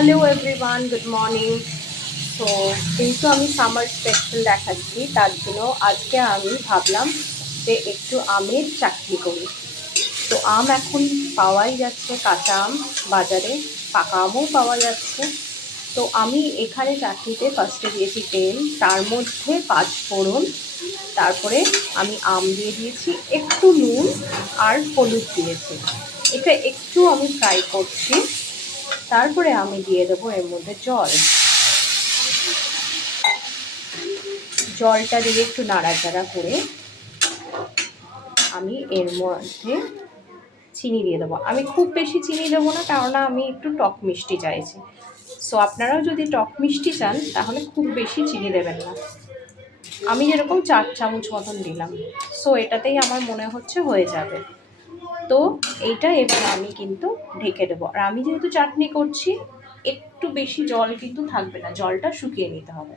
Hello everyone, good morning. তো যেহেতু আমি সামার স্পেশাল দেখাচ্ছি, তার জন্য আজকে আমি ভাবলাম যে একটু আমের চাটনি করি। তো আম এখন পাওয়াই যাচ্ছে, কাঁচা আম বাজারে, পাকা আমও পাওয়া যাচ্ছে। তো আমি এখানে চাটনিতে ফার্স্টে দিয়েছি তেল, তার মধ্যে 5 ফোড়ন, তারপরে আমি আম দিয়ে দিয়েছি, একটু নুন আর হলুদ দিয়েছি। এটা একটু আমি ফ্রাই করছি, তারপরে আমি দিয়ে দেবো এর মধ্যে জলটা দিয়ে একটু নাড়াচাড়া করে আমি এর মধ্যে চিনি দিয়ে দেবো। আমি খুব বেশি চিনি দেবো না, কেননা আমি একটু টক মিষ্টি চাইছি। সো আপনারাও যদি টক মিষ্টি চান তাহলে খুব বেশি চিনি দেবেন না। আমি যেরকম 4 চামচ মতন দিলাম। সো এটাতেই আমার মনে হচ্ছে হয়ে যাবে। তো এইটা এবার আমি কিন্তু ঢেকে দেবো। আর আমি যেহেতু চাটনি করছি, একটু বেশি জল কিন্তু থাকবে না, জলটা শুকিয়ে নিতে হবে।